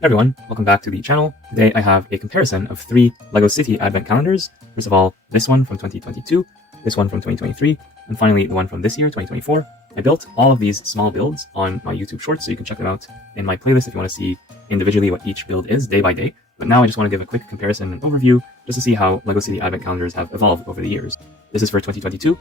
Hey everyone, welcome back to the channel. Today I have a comparison of 3 LEGO City Advent calendars. First of all, this one from 2022, this one from 2023, and finally the one from this year, 2024. I built all of these small builds on my YouTube Shorts, so you can check them out in my playlist if you want to see individually what each build is day by day. But now I just want to give a quick comparison and overview just to see how LEGO City Advent calendars have evolved over the years. This is for 2022,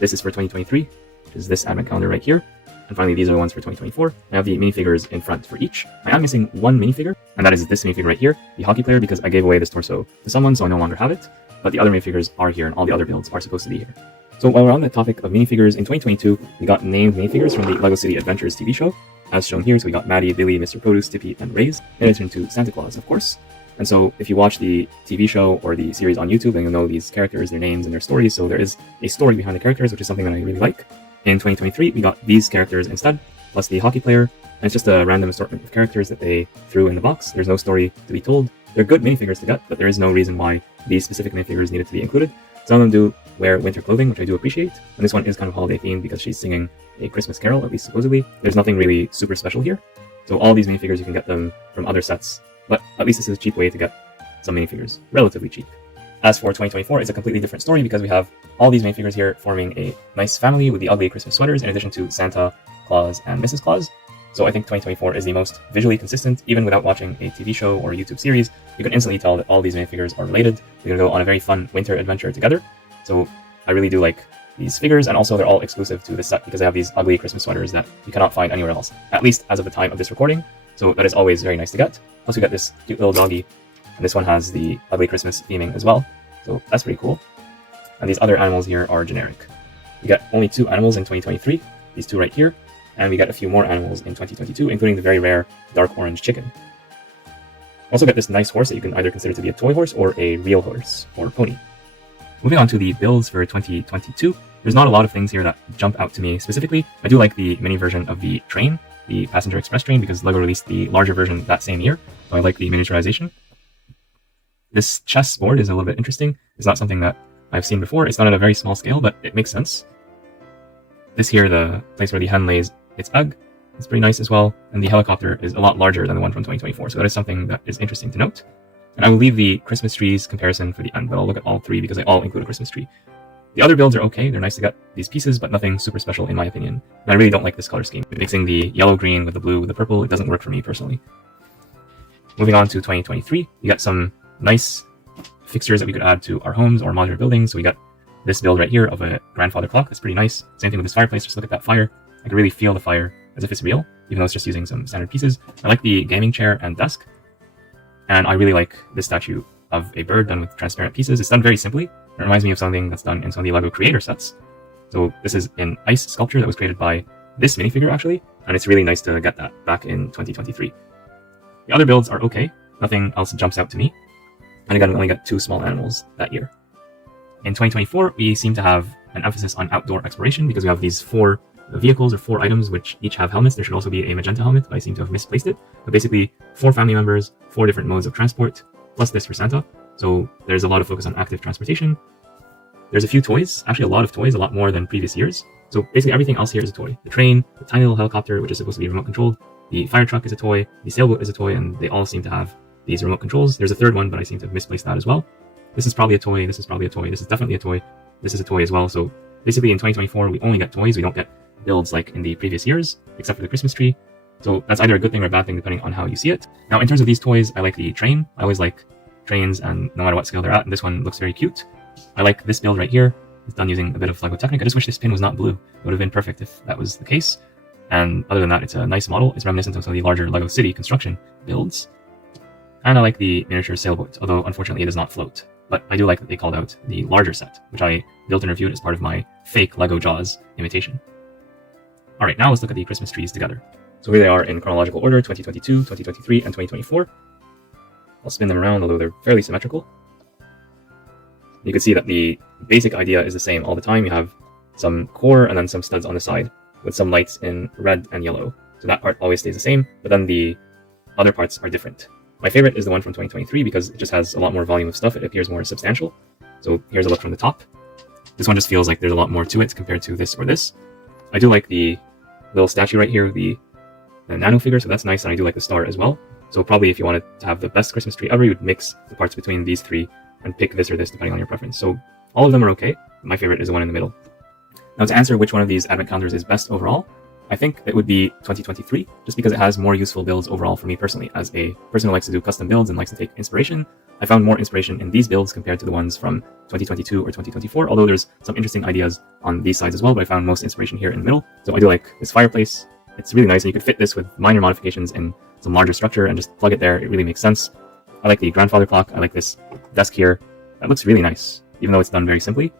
this is for 2023, which is this Advent calendar right here. And finally, these are the ones for 2024. I have the minifigures in front for each. I am missing one minifigure, and that is this minifigure right here, the hockey player, because I gave away this torso to someone, so I no longer have it. But the other minifigures are here, and all the other builds are supposed to be here. So while we're on the topic of minifigures, in 2022, we got named minifigures from the LEGO City Adventures TV show, as shown here. So we got Maddie, Billy, Mr. Produce, Tippy, and Raze, in addition to Santa Claus, of course. And so if you watch the TV show or the series on YouTube, then you'll know these characters, their names, and their stories. So there is a story behind the characters, which is something that I really like. In 2023, we got these characters instead, plus the hockey player, and it's just a random assortment of characters that they threw in the box. There's no story to be told. They're good minifigures to get, but there is no reason why these specific minifigures needed to be included. Some of them do wear winter clothing, which I do appreciate, and this one is kind of holiday themed because she's singing a Christmas carol, at least supposedly. There's nothing really super special here. So all these minifigures, you can get them from other sets, but at least this is a cheap way to get some minifigures, relatively cheap. As for 2024, it's a completely different story because we have all these minifigures here forming a nice family with the ugly Christmas sweaters in addition to Santa Claus and Mrs. Claus. So I think 2024 is the most visually consistent. Even without watching a TV show or a YouTube series, you can instantly tell that all these minifigures are related. They're going to go on a very fun winter adventure together. So I really do like these figures, and also they're all exclusive to this set because they have these ugly Christmas sweaters that you cannot find anywhere else, at least as of the time of this recording. So that is always very nice to get. Plus we got this cute little doggy, and this one has the ugly Christmas theming as well. So that's pretty cool. And these other animals here are generic. We got only 2 animals in 2023, these 2 right here, and we got a few more animals in 2022, including the very rare dark orange chicken. Also got this nice horse that you can either consider to be a toy horse or a real horse or pony. Moving on to the builds for 2022, there's not a lot of things here that jump out to me specifically. I do like the mini version of the train, the Passenger Express train, because LEGO released the larger version that same year, so I like the miniaturization. This chess board is a little bit interesting. It's not something that I've seen before. It's not at a very small scale, but it makes sense. This here, the place where the hen lays its egg, is pretty nice as well. And the helicopter is a lot larger than the one from 2024. So that is something that is interesting to note. And I will leave the Christmas trees comparison for the end, but I'll look at all 3 because they all include a Christmas tree. The other builds are okay. They're nice to get these pieces, but nothing super special in my opinion. And I really don't like this color scheme. Mixing the yellow-green with the blue with the purple, it doesn't work for me personally. Moving on to 2023, you got some nice fixtures that we could add to our homes or modular buildings. So we got this build right here of a grandfather clock. That's pretty nice. Same thing with this fireplace. Just look at that fire. I can really feel the fire as if it's real, even though it's just using some standard pieces. I like the gaming chair and desk. And I really like this statue of a bird done with transparent pieces. It's done very simply. It reminds me of something that's done in some of the LEGO Creator sets. So this is an ice sculpture that was created by this minifigure actually. And it's really nice to get that back in 2023. The other builds are okay. Nothing else jumps out to me. And again, we only got 2 small animals that year. In 2024, we seem to have an emphasis on outdoor exploration because we have these 4 vehicles or 4 items which each have helmets. There should also be a magenta helmet, but I seem to have misplaced it. But basically, 4 family members, 4 different modes of transport, plus this for Santa. So there's a lot of focus on active transportation. There's a few toys, actually a lot of toys, a lot more than previous years. So basically everything else here is a toy. The train, the tiny little helicopter, which is supposed to be remote controlled, the fire truck is a toy, the sailboat is a toy, and they all seem to have these remote controls. There's a 3rd one, but I seem to have misplaced that as well. This is probably a toy, this is probably a toy, this is definitely a toy, this is a toy as well. So basically in 2024, we only get toys, we don't get builds like in the previous years, except for the Christmas tree. So that's either a good thing or a bad thing depending on how you see it. Now in terms of these toys, I like the train. I always like trains, and no matter what scale they're at, and this one looks very cute. I like this build right here. It's done using a bit of LEGO Technic. I just wish this pin was not blue. It would have been perfect if that was the case. And other than that, it's a nice model. It's reminiscent of some of the larger LEGO City construction builds. And I like the miniature sailboat, although unfortunately it does not float. But I do like that they called out the larger set, which I built and reviewed as part of my fake LEGO Jaws imitation. Alright, now let's look at the Christmas trees together. So here they are in chronological order, 2022, 2023, and 2024. I'll spin them around, although they're fairly symmetrical. You can see that the basic idea is the same all the time. You have some core and then some studs on the side with some lights in red and yellow. So that part always stays the same, but then the other parts are different. My favorite is the one from 2023 because it just has a lot more volume of stuff. It appears more substantial. So here's a look from the top. This one just feels like there's a lot more to it compared to this or this. I do like the little statue right here, the nano figure, so that's nice, and I do like the star as well. So probably if you wanted to have the best Christmas tree ever, you would mix the parts between these three and pick this or this depending on your preference. So all of them are okay. My favorite is the one in the middle. Now to answer which one of these advent calendars is best overall, I think it would be 2023, just because it has more useful builds overall for me personally. As a person who likes to do custom builds and likes to take inspiration, I found more inspiration in these builds compared to the ones from 2022 or 2024, although there's some interesting ideas on these sides as well, but I found most inspiration here in the middle. So I do like this fireplace. It's really nice, and you could fit this with minor modifications in some larger structure and just plug it there. It really makes sense. I like the grandfather clock. I like this desk here. That looks really nice, even though it's done very simply.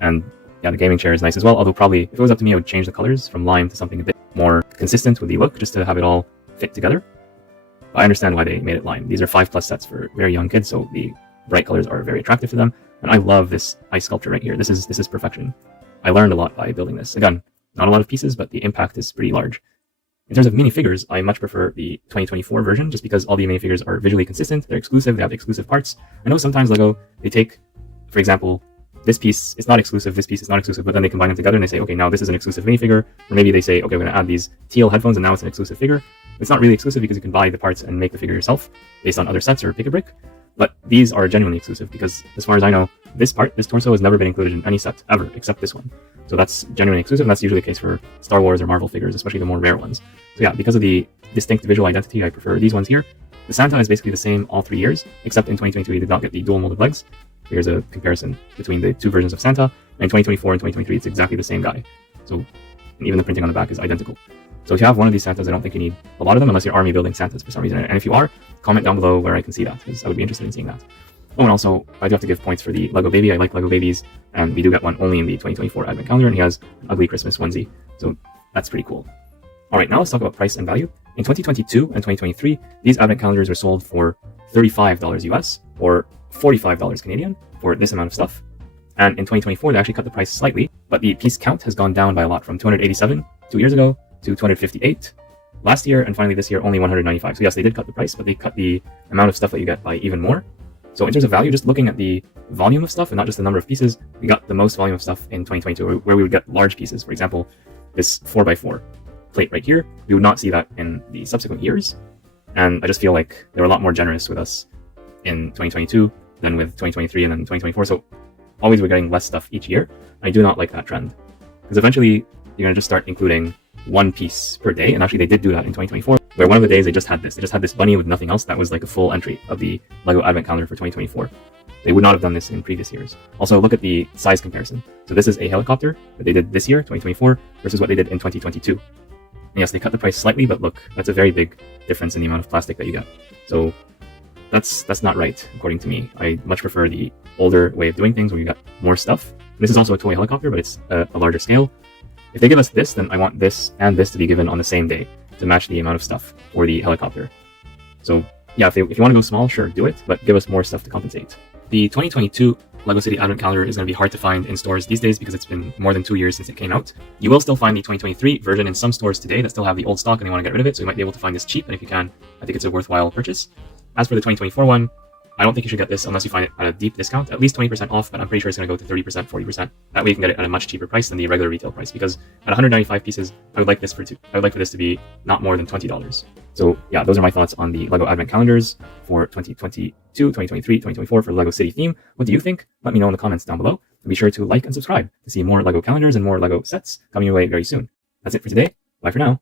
And yeah, the gaming chair is nice as well, although probably if it was up to me, I would change the colors from lime to something a bit more consistent with the look, just to have it all fit together. But I understand why they made it lime. These are 5+ sets for very young kids, so the bright colors are very attractive to them. And I love this ice sculpture right here. This is perfection. I learned a lot by building this. Again, not a lot of pieces, but the impact is pretty large. In terms of minifigures, I much prefer the 2024 version, just because all the minifigures are visually consistent, they're exclusive, they have exclusive parts. I know sometimes LEGO, they take, for example, this piece is not exclusive, this piece is not exclusive, but then they combine them together and they say, okay, now this is an exclusive minifigure. Or maybe they say, okay, we're going to add these teal headphones and now it's an exclusive figure. It's not really exclusive because you can buy the parts and make the figure yourself based on other sets or pick-a-brick. But these are genuinely exclusive because, as far as I know, this part, this torso, has never been included in any set ever except this one. So that's genuinely exclusive, and that's usually the case for Star Wars or Marvel figures, especially the more rare ones. So yeah, because of the distinct visual identity, I prefer these ones here. The Santa is basically the same all 3 years, except in 2023 they did not get the dual molded legs. Here's a comparison between the two versions of Santa, and in 2024 and 2023 it's exactly the same guy. So, and even the printing on the back is identical. So if you have one of these Santas, I don't think you need a lot of them unless you're army building Santas for some reason. And if you are, comment down below where I can see that, because I would be interested in seeing that. Oh, and also, I do have to give points for the Lego Baby. I like Lego Babies, and we do get one only in the 2024 Advent Calendar, and he has an ugly Christmas onesie. So that's pretty cool. Alright, now let's talk about price and value. In 2022 and 2023, these Advent Calendars were sold for $35 US, or $45 Canadian, for this amount of stuff. And in 2024, they actually cut the price slightly, but the piece count has gone down by a lot, from 287 2 years ago to 258 last year, and finally this year only 195. So yes, they did cut the price, but they cut the amount of stuff that you get by even more. So in terms of value, just looking at the volume of stuff and not just the number of pieces, we got the most volume of stuff in 2022, where we would get large pieces. For example, this 4x4 plate right here, we would not see that in the subsequent years. And I just feel like they were a lot more generous with us in 2022 than with 2023 and then 2024. So always we're getting less stuff each year. I do not like that trend, because eventually you're going to just start including one piece per day. And actually they did do that in 2024, where one of the days they just had this bunny with nothing else. That was like a full entry of the LEGO Advent Calendar for 2024. They would not have done this in previous years. Also, look at the size comparison. So this is a helicopter that they did this year, 2024, versus what they did in 2022. And yes, they cut the price slightly, but look, that's a very big difference in the amount of plastic that you get. So that's not right, according to me. I much prefer the older way of doing things, where you got more stuff. This is also a toy helicopter, but it's a larger scale. If they give us this, then I want this and this to be given on the same day to match the amount of stuff for the helicopter. So yeah, if you want to go small, sure, do it, but give us more stuff to compensate. The 2022 LEGO City Advent Calendar is going to be hard to find in stores these days because it's been more than 2 years since it came out. You will still find the 2023 version in some stores today that still have the old stock and they want to get rid of it, so you might be able to find this cheap, and if you can, I think it's a worthwhile purchase. As for the 2024 one, I don't think you should get this unless you find it at a deep discount, at least 20% off, but I'm pretty sure it's going to go to 30%, 40%. That way you can get it at a much cheaper price than the regular retail price, because at 195 pieces, I would like for this to be not more than $20. So yeah, those are my thoughts on the LEGO Advent Calendars for 2022, 2023, 2024 for LEGO City theme. What do you think? Let me know in the comments down below. And be sure to like and subscribe to see more LEGO calendars and more LEGO sets coming your way very soon. That's it for today. Bye for now.